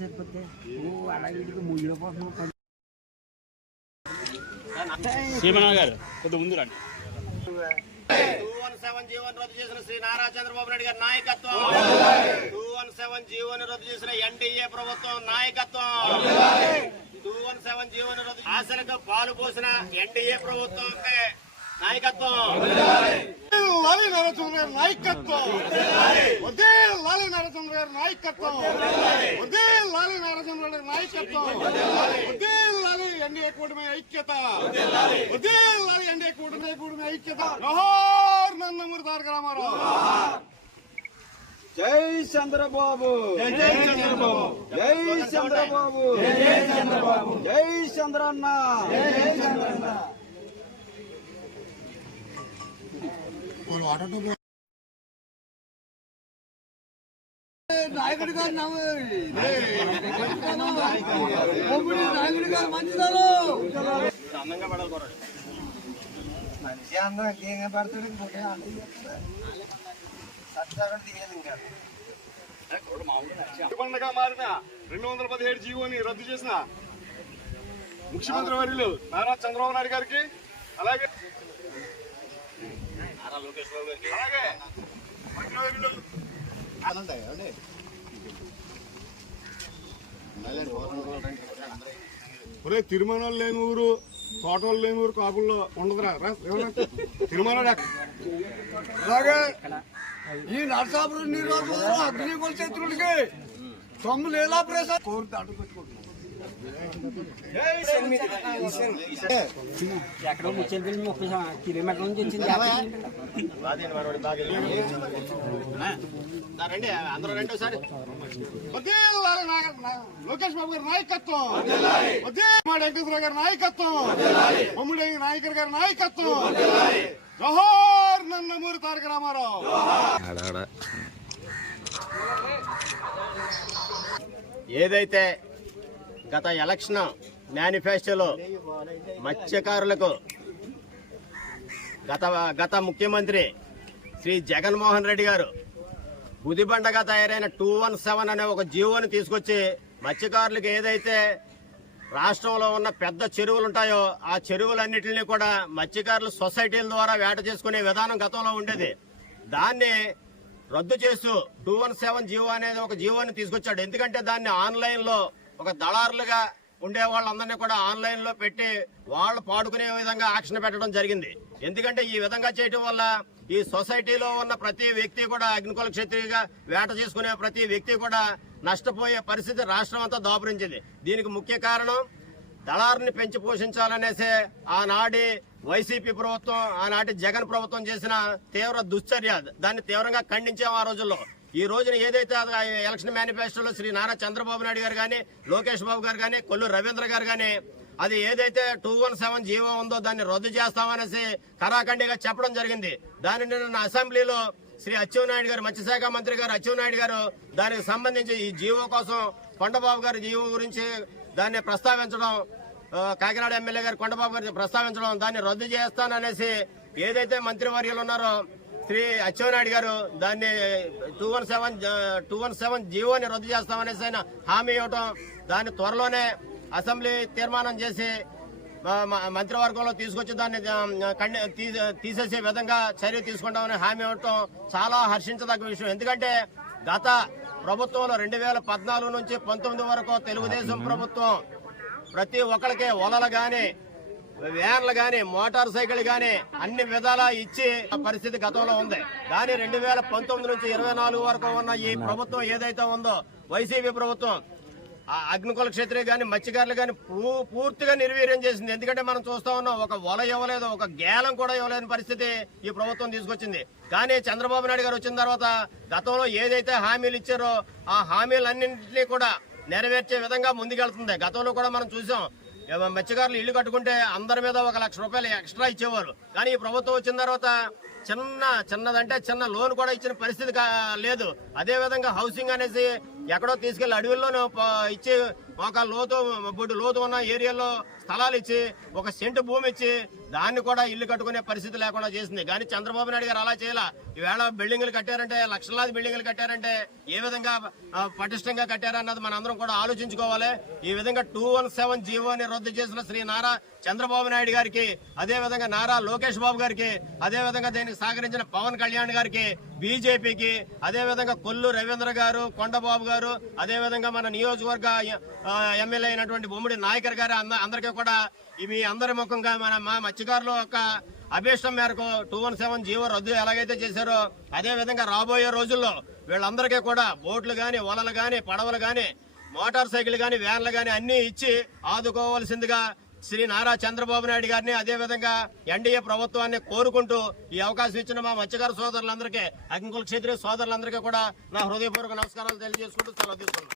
సరిపోతే అలాగే ముయ్యలో పోతున్నాం. గారు కొద్దిగా ముందు రండి. 217 జీవోని రద్దు చేసిన శ్రీ నారా చంద్రబాబు నాయుడు గారి నాయకత్వం, 217 జీవోని రద్దు చేసిన ఎన్డీఏ ప్రభుత్వం నాయకత్వం, 217 జీవోని రద్దు ఆశలకు పాలు పోసిన ఎన్డీఏ ప్రభుత్వం నాయకత్వం, లాలి నరసింహ గారి నాయకత్వం, ఒదే లాలి నరసింహ గారి నాయకత్వం, ఒదే లాలి నరసింహ గారి నాయకత్వం, ఒదే లాలి ఎన్డీఏ కూటమి ఐక్యత, ఒదే లాలి ఎన్డీఏ కూటమి ఐక్యత. జోహార్ నందమూరి తారక రామారావు. జై చంద్రబాబు, జై చంద్రబాబు, జై చంద్రబాబు, జై చంద్రబాబు, జై చంద్రన్న, జై చంద్రన్న. నాయకుడి గారు నాయకుడి గారు మంచిదారు అందంగా పడాలి మనిషి అందరూ ఇంకేం పడతాడు. 1 మారిన 217 జీవోని రద్దు చేసిన ముఖ్యమంత్రి వర్యులు నారా చంద్రబాబు నాయుడు గారికి, అలాగే లోకేష్ బాబు గారికి, అలాగే మంత్రివర్యులు ఒరే తిరుమణాలు లేని ఊరు, తోటలు లేని ఊరు కాపుల్లో ఉండదురా. తిరుమల అలాగే ఈ నరసాపురం నియోజకవర్గంలో అగ్నికుల శత్రుడికి తమ్ములు ఎలా ప్రేస కోరితే అడ్డుపెట్టుకుంటున్నారు. ఎక్కడో ముచ్చెల్పల్లి 30 కిలోమీటర్ల నుంచి వచ్చింది. అందరూ రండి ఒకసారి. లోకేష్ బాబు గారి నాయకత్వం, వెంకటేశ్వర గారి నాయకత్వం, మమ్ముడి నాయకర్ గారి నాయకత్వం. జోహార్ నందమూరి తారక రామారావు. ఏదైతే గత ఎలక్షన్ మేనిఫెస్టోలో మత్స్యకారులకు గత ముఖ్యమంత్రి శ్రీ జగన్మోహన్ రెడ్డి గారు బుదిబండగా తయారైన 217 అనే ఒక జీవోని తీసుకొచ్చి మత్స్యకారులకు ఏదైతే రాష్ట్రంలో ఉన్న పెద్ద చెరువులు ఉంటాయో ఆ చెరువులన్నింటినీ కూడా మత్స్యకారులు సొసైటీల ద్వారా వేట చేసుకునే విధానం గతంలో ఉండేది. దాన్ని రద్దు చేస్తూ 217 జీవో అనేది ఒక జీవోని తీసుకొచ్చాడు. ఎందుకంటే దాన్ని ఆన్లైన్లో ఒక దళారులుగా ఉండే వాళ్ళందరినీ కూడా ఆన్లైన్లో పెట్టి వాళ్ళు పాడుకునే విధంగా యాక్షన్ పెట్టడం జరిగింది. ఎందుకంటే ఈ విధంగా చేయడం వల్ల ఈ సొసైటీలో ఉన్న ప్రతి వ్యక్తి కూడా అగ్నికుల క్షత్రియుగా వేట చేసుకునే ప్రతి వ్యక్తి కూడా నష్టపోయే పరిస్థితి రాష్ట్రం అంతా దాపురించింది. దీనికి ముఖ్య కారణం దళారుని పెంచి పోషించాలనేసే ఆనాటి వైసీపీ ప్రభుత్వం, ఆనాటి జగన్ ప్రభుత్వం చేసిన తీవ్ర దుశ్చర్య. దాన్ని తీవ్రంగా ఖండించాం ఆ రోజుల్లో. ఈ రోజున ఏదైతే ఎలక్షన్ మేనిఫెస్టోలో శ్రీ నారా చంద్రబాబు నాయుడు గారు కానీ, లోకేష్ బాబు గారు కానీ, కొల్లు రవీంద్ర గారు కానీ అది ఏదైతే 217 జీవో ఉందో దాన్ని రద్దు చేస్తామనేసి కరాఖండిగా చెప్పడం జరిగింది. దానిని నిన్న అసెంబ్లీలో శ్రీ అచ్చెన్నాయుడు గారు, మత్స్యశాఖ మంత్రి గారు అచ్చెన్నాయుడు గారు దానికి సంబంధించి ఈ జీవో కోసం కొండబాబు గారి జీవో గురించి దాన్ని ప్రస్తావించడం, కాకినాడ ఎమ్మెల్యే గారు కొండబాబు గారు ప్రస్తావించడం, దాన్ని రద్దు చేస్తాననేసి ఏదైతే మంత్రివర్యులు ఉన్నారో శ్రీ అచ్చెన్నాయుడు గారు దాన్ని 217 జీవోని రద్దు చేస్తామనేసి ఆయన హామీ ఇవ్వటం, దాన్ని త్వరలోనే అసెంబ్లీ తీర్మానం చేసి మంత్రివర్గంలో తీసుకొచ్చి దాన్ని తీసేసే విధంగా చర్య తీసుకుంటామని హామీ ఇవ్వటం చాలా హర్షించదగ్గ విషయం. ఎందుకంటే గత ప్రభుత్వంలో 2014 నుంచి 19 వరకు తెలుగుదేశం ప్రభుత్వం ప్రతి ఒక్కరికి వలలు గాని, వ్యాన్లు గాని, మోటార్ సైకిల్ గాని అన్ని విధాలా ఇచ్చి పరిస్థితి గతంలో ఉంది. కానీ 2019 నుంచి 24 వరకు ఉన్న ఈ ప్రభుత్వం ఏదైతే ఉందో వైసీపీ ప్రభుత్వం అగ్నికుల క్షత్రియ గాని, మత్స్యకారులు గాని పూర్తిగా నిర్వీర్యం చేసింది. ఎందుకంటే మనం చూస్తా ఉన్నాం, ఒక వల ఇవ్వలేదు, ఒక గేలం కూడా ఇవ్వలేని పరిస్థితి ఈ ప్రభుత్వం తీసుకొచ్చింది. కానీ చంద్రబాబు నాయుడు గారు వచ్చిన తర్వాత గతంలో ఏదైతే హామీలు ఇచ్చారో ఆ హామీలన్నింటినీ కూడా నెరవేర్చే విధంగా ముందుకెళ్తుంది. గతంలో కూడా మనం చూసాం, మత్స్యకారులు ఇల్లు కట్టుకుంటే అందరి మీద 1 లక్ష రూపాయలు ఎక్స్ట్రా ఇచ్చేవారు. కానీ ఈ ప్రభుత్వం వచ్చిన తర్వాత చిన్నదంటే చిన్న లోన్ కూడా ఇచ్చిన పరిస్థితి లేదు. అదే విధంగా హౌసింగ్ అనేసి ఎక్కడో తీసుకెళ్లి అడవుల్లోనూ ఇచ్చి ఒక లోతు ఉన్న ఏరియాలో స్థలాలు ఇచ్చి ఒక సెంటు భూమి ఇచ్చి దాన్ని కూడా ఇల్లు కట్టుకునే పరిస్థితి లేకుండా చేసింది. కానీ చంద్రబాబు నాయుడు గారు అలా చేయాల. ఈవేళ బిల్డింగులు కట్టారంటే, లక్షలాది బిల్డింగులు కట్టారంటే ఏ విధంగా పటిష్టంగా కట్టారన్నది మన అందరం కూడా ఆలోచించుకోవాలి. ఈ విధంగా 217 జీవోని రద్దు చేసిన శ్రీ నారా చంద్రబాబు నాయుడు గారికి, అదే విధంగా నారా లోకేష్ బాబు గారికి, అదే విధంగా దీనికి సహకరించిన పవన్ కళ్యాణ్ గారికి, బీజేపీకి, అదే విధంగా కొల్లు రవీంద్ర గారు, కొండబాబు గారు, అదే విధంగా మన నియోజకవర్గ ఎమ్మెల్యే అయినటువంటి బొమ్మిడి నాయకర్ గారు అందరికీ కూడా మీ అందరి ముఖంగా మా మత్స్యకారుల యొక్క అభీష్టం మేరకు 217 జీవో రద్దు ఎలాగైతే చేశారో అదే విధంగా రాబోయే రోజుల్లో వీళ్ళందరికీ కూడా బోట్లు గాని, వలలు గాని, పడవలు గాని, మోటార్ సైకిల్ గాని, వ్యాన్లు గాని అన్ని ఇచ్చి ఆదుకోవాల్సిందిగా శ్రీ నారా చంద్రబాబు నాయుడు గారిని, అదే విధంగా ఎన్డీఏ ప్రభుత్వాన్ని కోరుకుంటూ ఈ అవకాశం ఇచ్చిన మా మత్స్యకార సోదరులందరికీ, అగ్నికుల క్షత్రియ సోదరులందరికీ కూడా నా హృదయపూర్వక నమస్కారాలు తెలియజేసుకుంటూ సెలవు తీసుకున్నాను.